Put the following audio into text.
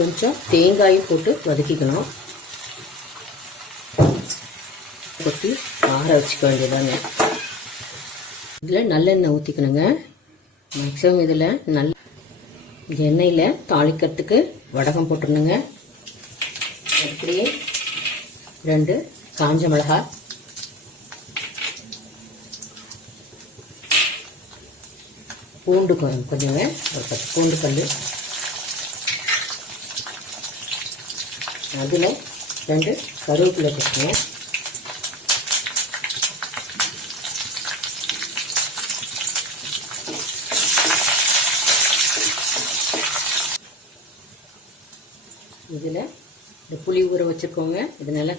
கொஞ்சம் தேங்காயும் போட்டு வதக்கிக்கணும். கொட்டி ஆற வச்சுக்க வேண்டியதாங்க. இதில் நல்லெண்ணெய் ஊற்றிக்கணுங்க. மேக்ஸிமம் இதில் எண்ணெயில் தாளிக்கிறதுக்கு வடகம் போட்டுருணுங்க. அப்படியே 2 காஞ்ச மிளகாய், பூண்டு கொஞ்சங்க, ஒரு 10 பூண்டு பல், அதில் 2 கருவேப்பிலை போட்டுங்க. இதில் இந்த புளி ஊற வச்சுருக்கோங்க. இது நல்லா